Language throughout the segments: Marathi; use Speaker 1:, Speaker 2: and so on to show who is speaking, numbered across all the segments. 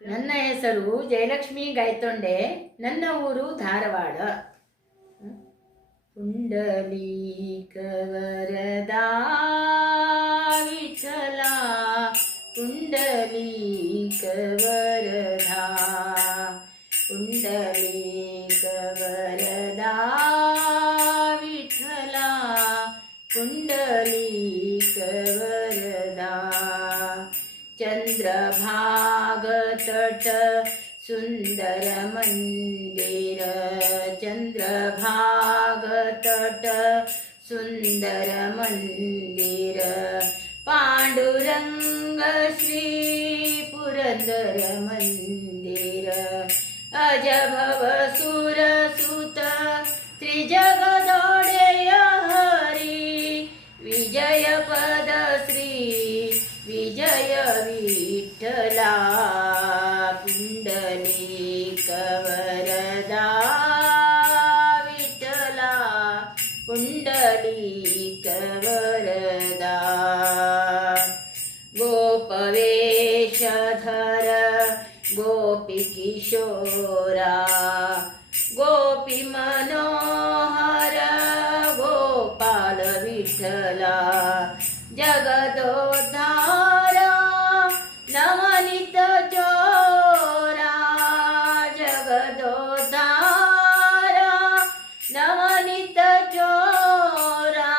Speaker 1: ನನ್ನ ಹೆಸರು ಜಯಲಕ್ಷ್ಮಿ ಗೈತೊಂಡೆ ನನ್ನ ಊರು ಧಾರವಾಡ ಪುಂಡಲೀಕ ವರದಾ ವಿಠಲ ಪುಂಡಲೀಕ ವರದಾ ಪುಂಡಲೀಕ ವರದಾ ವಿಠಲ तट सुंदर मंदिर चंद्रभाग तट सुंदर मंदिर पांडुरंग श्री पुरंदर मंदिर अजभव सुरसुत त्रिजगदोडय हरी विजयपद श्री विजय विठ्ठला। किशोरा गोपी मनोहर गोपाल विठ्ठला जगदोद्धारा नवनित चोरा जगदोद्धारा नवनित चोरा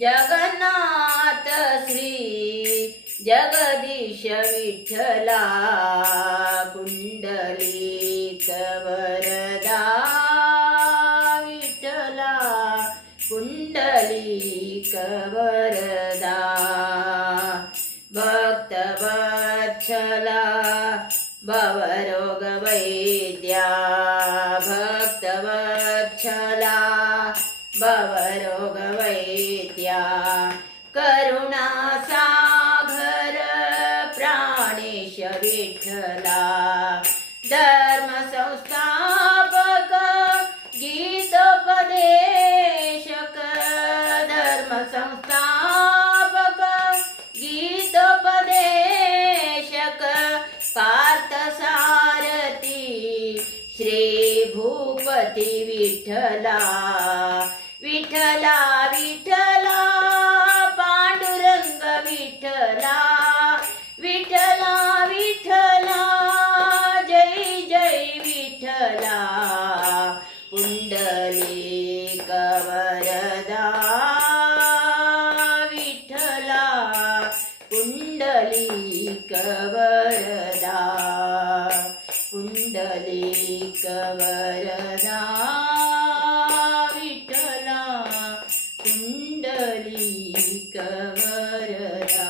Speaker 1: जगन्नाथ श्री जगदीश विठ्ठला। वरदा भक्तवत्सला भवरोगवैद्या। भक्तवत्सला भवरोगवैद्या। करुणासागर प्राणेश विठ्ठला। गणपती विठ्ठला विठ्ठला विठ्ठला पांडुरंग विठ्ठला विठ्ठला विठ्ठला जय जय विठ्ठला. कुंडली कवरदा विठ्ठला कुंडली कवरदा. पुंडलिक वरदा विठ्ठला पुंडलिक वरदा